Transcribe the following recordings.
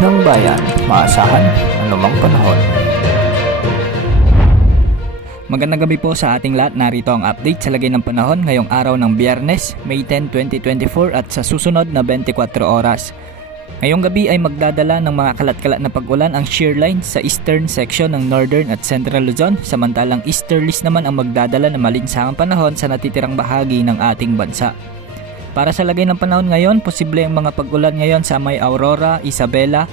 ng bayan, maasahan anumang panahon. Magandang gabi po sa ating lahat. Narito ang update sa lagay ng panahon ngayong araw ng Biyernes, May 10, 2024 at sa susunod na 24 oras. Ngayong gabi ay magdadala ng mga kalat-kalat na pag-ulan ang shear line sa eastern section ng northern at central Luzon, samantalang easterlies naman ang magdadala ng malinsangang panahon sa natitirang bahagi ng ating bansa. Para sa lagay ng panahon ngayon, posible ang mga pag-ulan ngayon sa may Aurora, Isabela,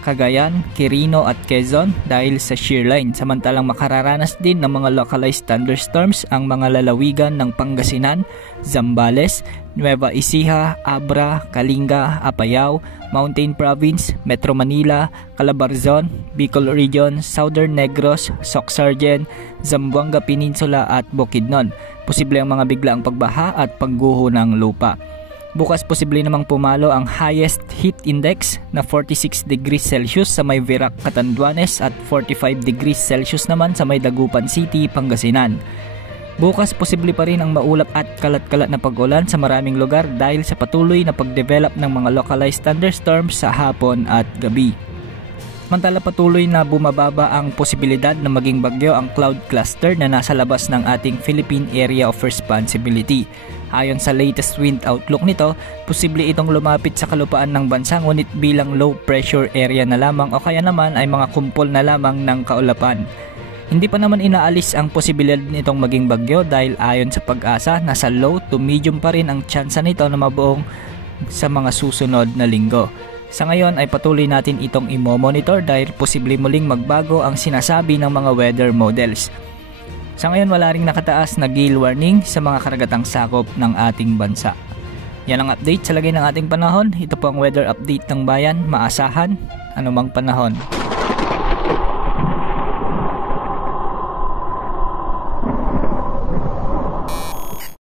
Cagayan, Quirino at Quezon dahil sa shear line. Samantalang makararanas din ng mga localized thunderstorms ang mga lalawigan ng Pangasinan, Zambales, Nueva Ecija, Abra, Kalinga, Apayao, Mountain Province, Metro Manila, Calabarzon, Bicol Region, Southern Negros, Socsargen, Zamboanga Peninsula at Bukidnon. Posible ang mga biglaang pagbaha at pagguho ng lupa. Bukas posible namang pumalo ang highest heat index na 46 degrees Celsius sa may Virac, Catanduanes at 45 degrees Celsius naman sa may Dagupan City, Pangasinan. Bukas posible pa rin ang maulap at kalat-kalat na pag-ulan sa maraming lugar dahil sa patuloy na pag-develop ng mga localized thunderstorms sa hapon at gabi. Samantala patuloy na bumababa ang posibilidad na maging bagyo ang cloud cluster na nasa labas ng ating Philippine Area of Responsibility. Ayon sa latest wind outlook nito, posible itong lumapit sa kalupaan ng bansa ngunit bilang low pressure area na lamang o kaya naman ay mga kumpol na lamang ng kaulapan. Hindi pa naman inaalis ang posibilidad nitong maging bagyo dahil ayon sa Pag-asa, nasa low to medium pa rin ang tsansa nito na mabuong sa mga susunod na linggo. Sa ngayon ay patuloy natin itong i-monitor dahil posible muling magbago ang sinasabi ng mga weather models. Sa ngayon wala ring nakataas na gale warning sa mga karagatang sakop ng ating bansa. Yan ang update sa lagay ng ating panahon. Ito po ang weather update ng bayan, maasahan anumang panahon.